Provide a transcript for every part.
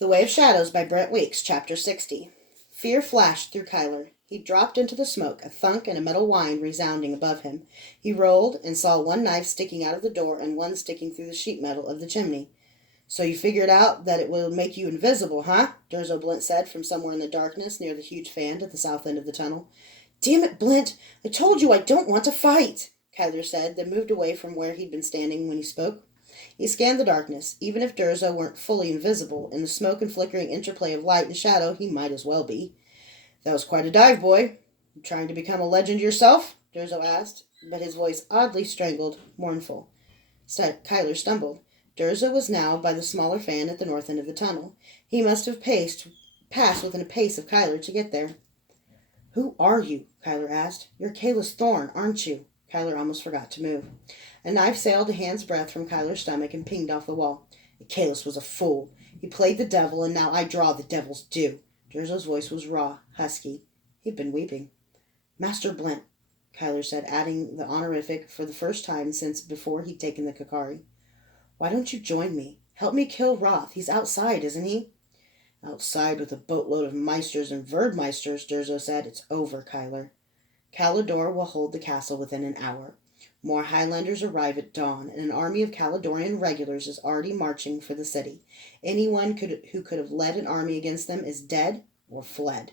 The Way of Shadows by Brent Weeks, Chapter 60. Fear flashed through Kyler. He dropped into the smoke, a thunk and a metal whine resounding above him. He rolled and saw one knife sticking out of the door and one sticking through the sheet metal of the chimney. "So you figured out that it will make you invisible, huh?" Durzo Blint said from somewhere in the darkness near the huge fan at the south end of the tunnel. "Damn it, Blint! I told you I don't want to fight!" Kyler said, then moved away from where he'd been standing when he spoke. He scanned the darkness. Even if Durzo weren't fully invisible, in the smoke and flickering interplay of light and shadow, he might as well be. "That was quite a dive, boy. You trying to become a legend yourself?" Durzo asked, but his voice oddly strangled, mournful. Kyler stumbled. Durzo was now by the smaller fan at the north end of the tunnel. He must have passed within a pace of Kyler to get there. "Who are you?" Kyler asked. "You're Kalis Thorne, aren't you?" Kyler almost forgot to move. A knife sailed a hand's breadth from Kyler's stomach and pinged off the wall. "Kalis was a fool. He played the devil, and now I draw the devil's due." Durzo's voice was raw, husky. He'd been weeping. "Master Blent," Kyler said, adding the honorific for the first time since before he'd taken the Kakari. "Why don't you join me? Help me kill Roth. He's outside, isn't he?" "Outside with a boatload of meisters and verdmeisters," Durzo said. "It's over, Kyler. Calidor will hold the castle within an hour. More Highlanders arrive at dawn, and an army of Caledonian regulars is already marching for the city. Anyone who could have led an army against them is dead or fled."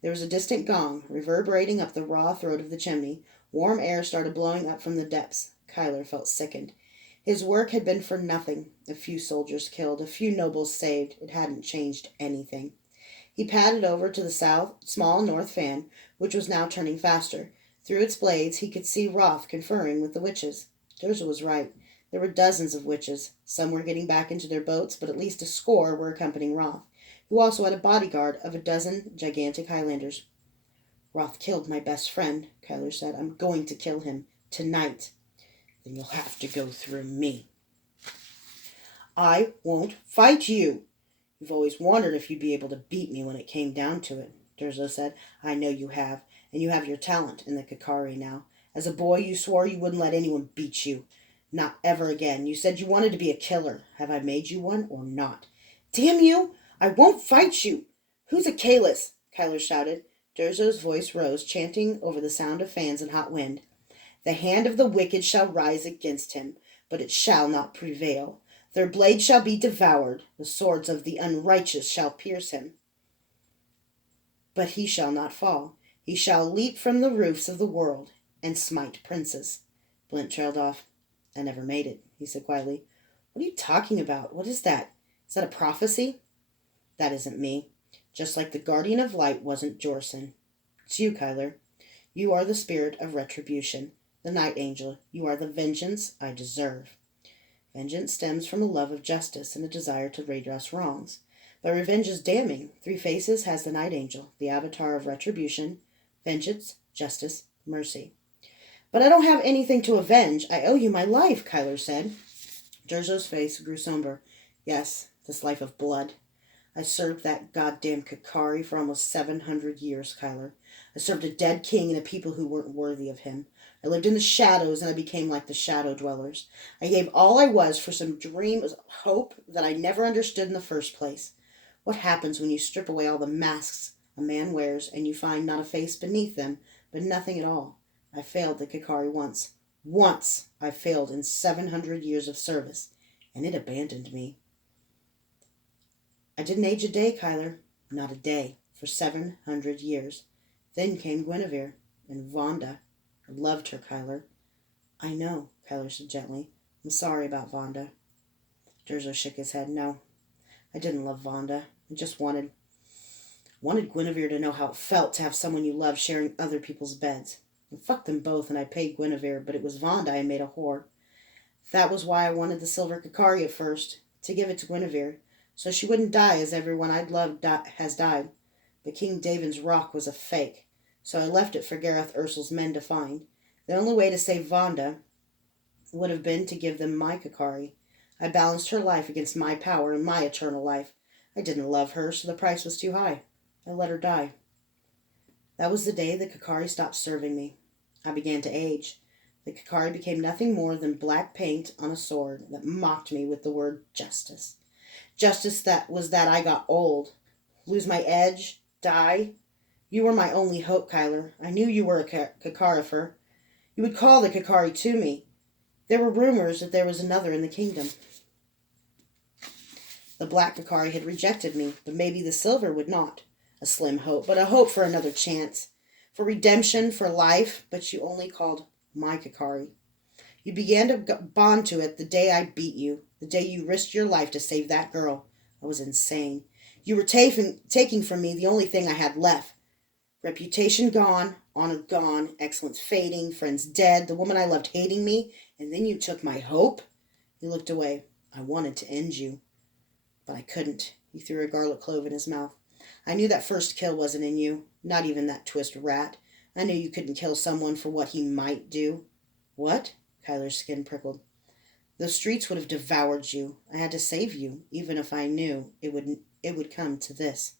There was a distant gong, reverberating up the raw throat of the chimney. Warm air started blowing up from the depths. Kyler felt sickened. His work had been for nothing. A few soldiers killed, a few nobles saved. It hadn't changed anything. He padded over to the small north fan, which was now turning faster. Through its blades he could see Roth conferring with the witches. Durzo was right. There were dozens of witches. Some were getting back into their boats, but at least a score were accompanying Roth, who also had a bodyguard of a dozen gigantic Highlanders. "Roth killed my best friend," Kyler said. "I'm going to kill him. Tonight." "Then you'll have to go through me." "I won't fight you." "You've always wondered if you'd be able to beat me when it came down to it," Durzo said. "I know you have, and you have your talent in the Kakari now. As a boy, you swore you wouldn't let anyone beat you. Not ever again. You said you wanted to be a killer. Have I made you one or not?" "Damn you! I won't fight you!" "Who's a Kalis?" Kyler shouted. Durzo's voice rose, chanting over the sound of fans and hot wind. "The hand of the wicked shall rise against him, but it shall not prevail. Their blades shall be devoured. The swords of the unrighteous shall pierce him, but he shall not fall. He shall leap from the roofs of the world and smite princes." Blint trailed off. "I never made it," he said quietly. "What are you talking about? What is that? Is that a prophecy?" "That isn't me. Just like the Guardian of Light wasn't Jorson. It's you, Kyler. You are the spirit of retribution, the Night Angel. You are the vengeance I deserve. Vengeance stems from a love of justice and a desire to redress wrongs. But revenge is damning. Three Faces has the Night Angel, the avatar of retribution, vengeance, justice, mercy." "But I don't have anything to avenge. I owe you my life," Kyler said. Durzo's face grew somber. "Yes, this life of blood. I served that goddamn Kakari for almost 700 years, Kyler. I served a dead king and a people who weren't worthy of him. I lived in the shadows, and I became like the shadow dwellers. I gave all I was for some dream of hope that I never understood in the first place. What happens when you strip away all the masks a man wears, and you find not a face beneath them, but nothing at all? I failed the Kakari once. Once I failed in 700 years of service, and it abandoned me. I didn't age a day, Kyler. Not a day. For 700 years. Then came Guinevere. And Vonda. I loved her, Kyler." "I know," Kyler said gently. "I'm sorry about Vonda." Durzo shook his head. "No, I didn't love Vonda. I just wanted Guinevere to know how it felt to have someone you love sharing other people's beds. And fuck them both, and I paid Guinevere, but it was Vonda I made a whore. That was why I wanted the silver Kakari at first, to give it to Guinevere, so she wouldn't die as everyone I'd loved has died. But King Davin's rock was a fake, so I left it for Gareth Ursel's men to find. The only way to save Vonda would have been to give them my Kakari. I balanced her life against my power and my eternal life. I didn't love her, so the price was too high. I let her die. That was the day the Kakari stopped serving me. I began to age. The Kakari became nothing more than black paint on a sword that mocked me with the word justice. Justice that I got old, lose my edge, die. You were my only hope, Kyler. I knew you were a Kakarifer. You would call the Kakari to me. There were rumors that there was another in the kingdom. The black Kakari had rejected me, but maybe the silver would not. A slim hope, but a hope for another chance. For redemption, for life, but you only called my Kakari. You began to bond to it the day I beat you, the day you risked your life to save that girl. I was insane. You were taking from me the only thing I had left. Reputation gone, honor gone, excellence fading, friends dead, the woman I loved hating me, and then you took my hope? He looked away. I wanted to end you, but I couldn't. He threw a garlic clove in his mouth. I knew that first kill wasn't in you, not even that twist rat. I knew you couldn't kill someone for what he might do. What? Kyler's skin prickled. The streets would have devoured you. I had to save you, even if I knew it would come to this.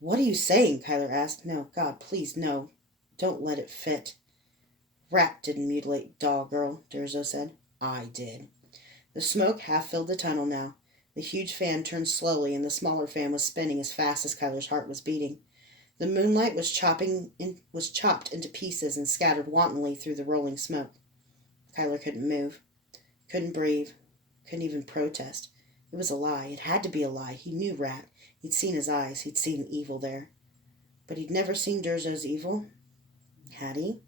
What are you saying? Kyler asked. No, God, please, no. Don't let it fit. Rat didn't mutilate doll girl, Durzo said. I did. The smoke half filled the tunnel now. The huge fan turned slowly, and the smaller fan was spinning as fast as Kyler's heart was beating. The moonlight was chopped into pieces and scattered wantonly through the rolling smoke. Kyler couldn't move, couldn't breathe, couldn't even protest. It was a lie. It had to be a lie. He knew Rat. He'd seen his eyes. He'd seen evil there. But he'd never seen Durzo's evil. Had he?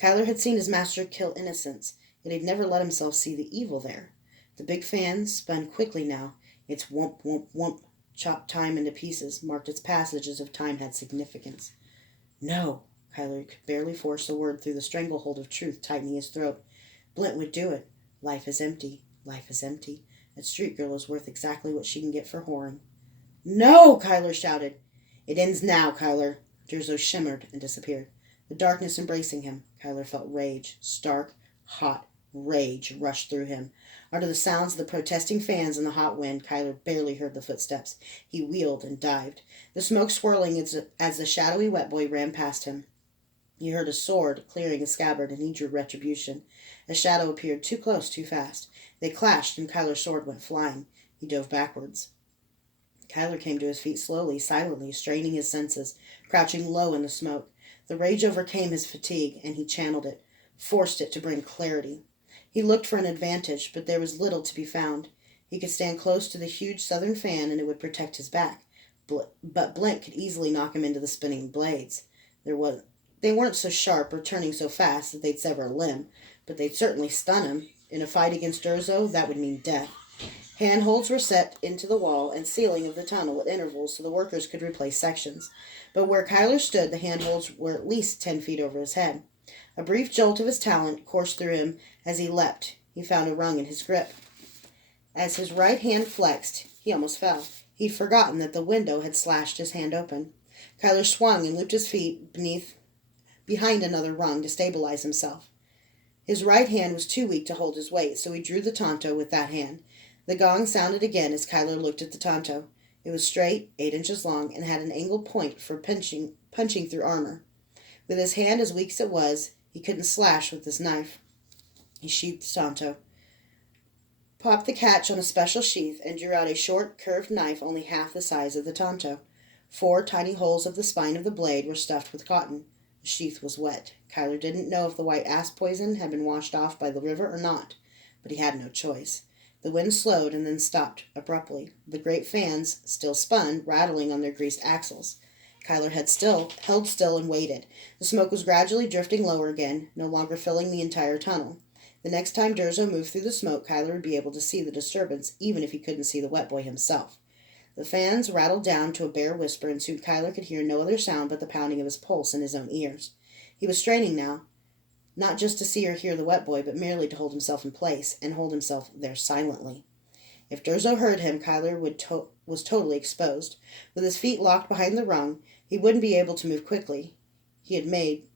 Kyler had seen his master kill innocents, yet he'd never let himself see the evil there. The big fan spun quickly now. Its whomp, whomp, whomp chopped time into pieces, marked its passage as if time had significance. No! Kyler could barely force a word through the stranglehold of truth tightening his throat. Brent would do it. Life is empty. Life is empty. That street girl is worth exactly what she can get for whoring. No! Kyler shouted. It ends now, Kyler. Durzo shimmered and disappeared. The darkness embracing him, Kyler felt rage, stark, hot rage rush through him. Under the sounds of the protesting fans and the hot wind, Kyler barely heard the footsteps. He wheeled and dived, the smoke swirling as the shadowy wet boy ran past him. He heard a sword clearing a scabbard, and he drew retribution. A shadow appeared too close, too fast. They clashed, and Kyler's sword went flying. He dove backwards. Kyler came to his feet slowly, silently, straining his senses, crouching low in the smoke. The rage overcame his fatigue, and he channeled it, forced it to bring clarity. He looked for an advantage, but there was little to be found. He could stand close to the huge southern fan, and it would protect his back. But Blink could easily knock him into the spinning blades. They weren't so sharp or turning so fast that they'd sever a limb, but they'd certainly stun him. In a fight against Durzo, that would mean death. Handholds were set into the wall and ceiling of the tunnel at intervals so the workers could replace sections. But where Kyler stood, the handholds were at least 10 feet over his head. A brief jolt of his talent coursed through him as he leapt. He found a rung in his grip. As his right hand flexed, he almost fell. He'd forgotten that the window had slashed his hand open. Kyler swung and looped his feet behind another rung to stabilize himself. His right hand was too weak to hold his weight, so he drew the tanto with that hand. The gong sounded again as Kyler looked at the tanto. It was straight, 8 inches long, and had an angled point for punching through armor. With his hand as weak as it was, he couldn't slash with his knife. He sheathed the tanto, popped the catch on a special sheath, and drew out a short, curved knife only half the size of the tanto. 4 tiny holes of the spine of the blade were stuffed with cotton. The sheath was wet. Kyler didn't know if the white asp poison had been washed off by the river or not, but he had no choice. The wind slowed and then stopped abruptly. The great fans still spun, rattling on their greased axles. Kyler held still and waited. The smoke was gradually drifting lower again, no longer filling the entire tunnel. The next time Durzo moved through the smoke, Kyler would be able to see the disturbance, even if he couldn't see the wet boy himself. The fans rattled down to a bare whisper, and soon Kyler could hear no other sound but the pounding of his pulse in his own ears. He was straining now, not just to see or hear the wet boy, but merely to hold himself in place, and hold himself there silently. If Durzo heard him, Kyler was totally exposed. With his feet locked behind the rung, he wouldn't be able to move quickly. He made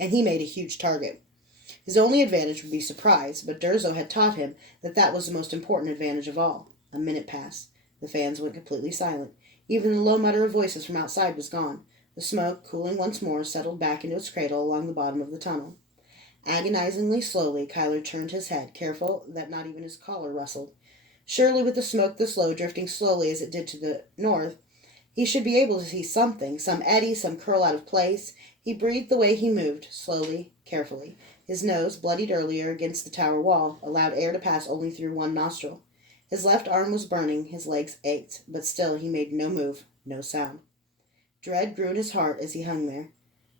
a huge target. His only advantage would be surprise, but Durzo had taught him that was the most important advantage of all. A minute passed. The fans went completely silent. Even the low mutter of voices from outside was gone. The smoke, cooling once more, settled back into its cradle along the bottom of the tunnel. Agonizingly slowly, Kyler turned his head, careful that not even his collar rustled. Surely with the smoke this low, drifting slowly as it did to the north, he should be able to see something, some eddy, some curl out of place. He breathed the way he moved, slowly, carefully. His nose, bloodied earlier against the tower wall, allowed air to pass only through one nostril. His left arm was burning, his legs ached, but still he made no move, no sound. Dread grew in his heart as he hung there.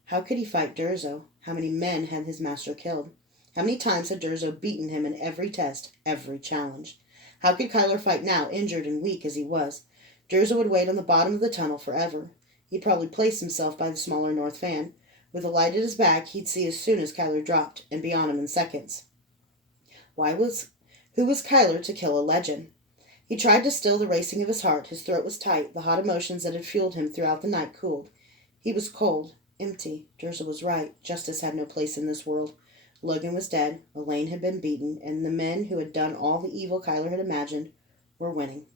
How could he fight Durzo? How many men had his master killed? How many times had Durzo beaten him in every test, every challenge? How could Kyler fight now, injured and weak as he was? Durzo would wait on the bottom of the tunnel forever. He'd probably place himself by the smaller north fan. With a light at his back, he'd see as soon as Kyler dropped, and be on him in seconds. Who was Kyler to kill a legend? He tried to still the racing of his heart. His throat was tight. The hot emotions that had fueled him throughout the night cooled. He was cold, empty. Durzo was right. Justice had no place in this world. Logan was dead. Elaine had been beaten, and the men who had done all the evil Kyler had imagined were winning.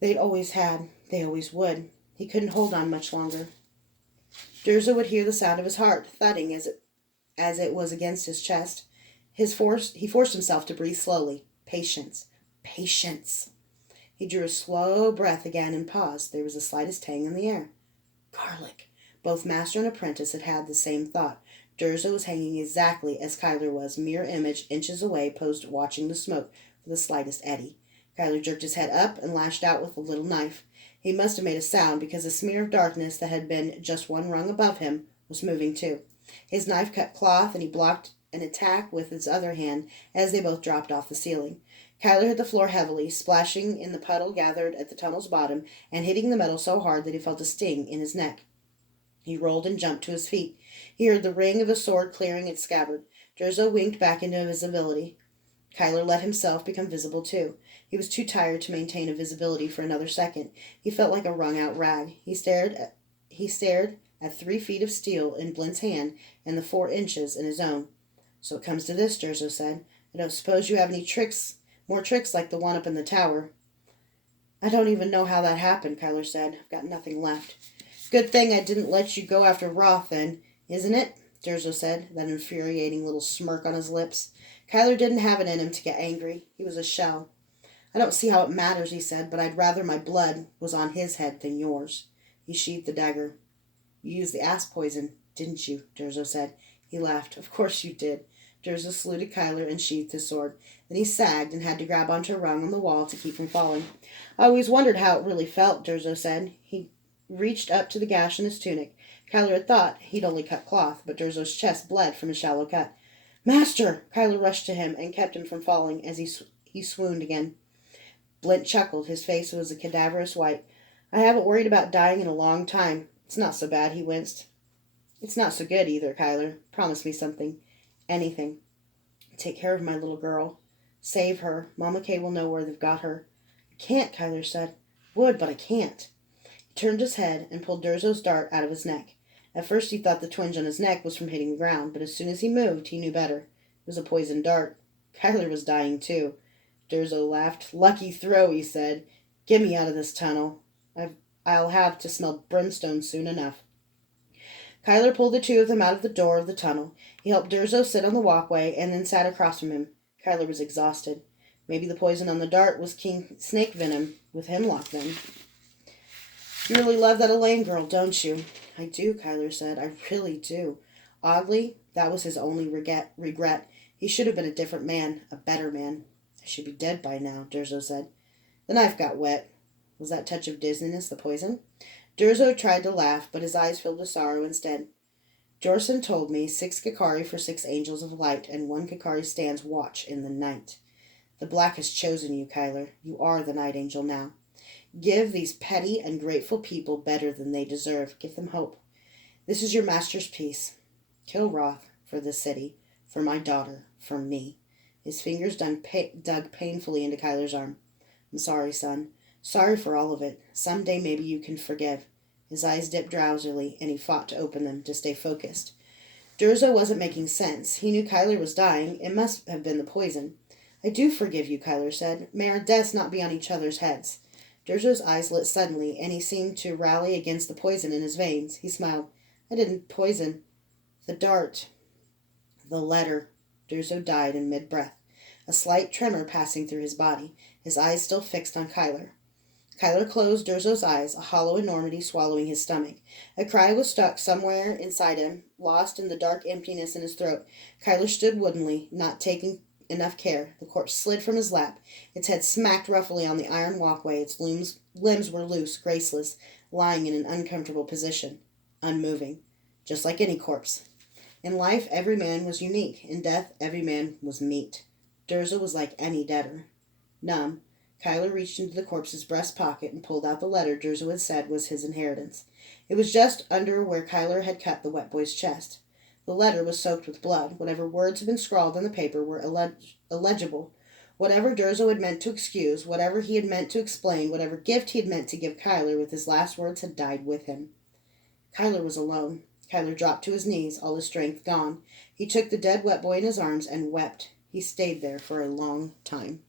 They'd always had. They always would. He couldn't hold on much longer. Durzo would hear the sound of his heart thudding as it was against his chest. He forced himself to breathe slowly. Patience. Patience. He drew a slow breath again and paused. There was the slightest tang in the air. Garlic. Both master and apprentice had had the same thought. Durzo was hanging exactly as Kyler was, mere image, inches away, posed watching the smoke for the slightest eddy. Kyler jerked his head up and lashed out with the little knife. He must have made a sound, because a smear of darkness that had been just one rung above him was moving too. His knife cut cloth, and he blocked an attack with his other hand as they both dropped off the ceiling. Kyler hit the floor heavily, splashing in the puddle gathered at the tunnel's bottom, and hitting the metal so hard that he felt a sting in his neck. He rolled and jumped to his feet. He heard the ring of a sword clearing its scabbard. Durzo winked back into invisibility. Kyler let himself become visible too. He was too tired to maintain invisibility for another second. He felt like a wrung-out rag. He stared at 3 feet of steel in Blint's hand and the 4 inches in his own. So it comes to this, Durzo said. I don't suppose you have any more tricks like the one up in the tower. I don't even know how that happened, Kyler said. I've got nothing left. Good thing I didn't let you go after Roth then, isn't it? Durzo said, that infuriating little smirk on his lips. Kyler didn't have it in him to get angry. He was a shell. I don't see how it matters, he said, but I'd rather my blood was on his head than yours. He sheathed the dagger. You used the asp poison, didn't you? Durzo said. He laughed. Of course you did. Durzo saluted Kyler and sheathed his sword. Then he sagged and had to grab onto a rung on the wall to keep from falling. I always wondered how it really felt, Durzo said. He reached up to the gash in his tunic. Kyler had thought he'd only cut cloth, but Durzo's chest bled from a shallow cut. Master! Kyler rushed to him and kept him from falling as he swooned again. Blint chuckled. His face was a cadaverous white. I haven't worried about dying in a long time. It's not so bad, he winced. It's not so good either, Kyler. Promise me something. Anything. Take care of my little girl. Save her. Mama Kay will know where they've got her. I can't, Kyler said. Would, but I can't. He turned his head and pulled Durzo's dart out of his neck. At first he thought the twinge on his neck was from hitting the ground, but as soon as he moved, he knew better. It was a poisoned dart. Kyler was dying too. Durzo laughed. Lucky throw, he said. Get me out of this tunnel. I'll have to smell brimstone soon enough. Kyler pulled the 2 of them out of the door of the tunnel. He helped Durzo sit on the walkway and then sat across from him. Kyler was exhausted. Maybe the poison on the dart was king snake venom with hemlock then. You really love that Elaine girl, don't you? I do, Kyler said. I really do. Oddly, that was his only regret. He should have been a different man, a better man. I should be dead by now, Durzo said. The knife got wet. Was that touch of dizziness the poison? Durzo tried to laugh, but his eyes filled with sorrow instead. Jorson told me 6 Kikari for 6 angels of light, and 1 Kikari stands watch in the night. The Black has chosen you, Kyler. You are the Night Angel now. Give these petty, ungrateful people better than they deserve. Give them hope. This is your master's peace. Kill Roth for this city, for my daughter, for me. His fingers dug painfully into Kyler's arm. I'm sorry, son. Sorry for all of it. Someday maybe you can forgive. His eyes dipped drowsily, and he fought to open them, to stay focused. Durzo wasn't making sense. He knew Kyler was dying. It must have been the poison. I do forgive you, Kyler said. May our deaths not be on each other's heads. Durzo's eyes lit suddenly, and he seemed to rally against the poison in his veins. He smiled. I didn't poison. The dart. The letter. Durzo died in mid-breath. a slight tremor passing through his body, his eyes still fixed on Kyler. Kyler closed Durzo's eyes, a hollow enormity swallowing his stomach. A cry was stuck somewhere inside him, lost in the dark emptiness in his throat. Kyler stood woodenly, not taking enough care. The corpse slid from his lap. Its head smacked roughly on the iron walkway. Its limbs were loose, graceless, lying in an uncomfortable position, unmoving, just like any corpse. In life, every man was unique. In death, every man was meat. Durzo was like any debtor. Numb, Kyler reached into the corpse's breast pocket and pulled out the letter Durzo had said was his inheritance. It was just under where Kyler had cut the wet boy's chest. The letter was soaked with blood. Whatever words had been scrawled on the paper were illegible. Whatever Durzo had meant to excuse, whatever he had meant to explain, whatever gift he had meant to give Kyler with his last words had died with him. Kyler was alone. Kyler dropped to his knees, all his strength gone. He took the dead wet boy in his arms and wept. He stayed there for a long time.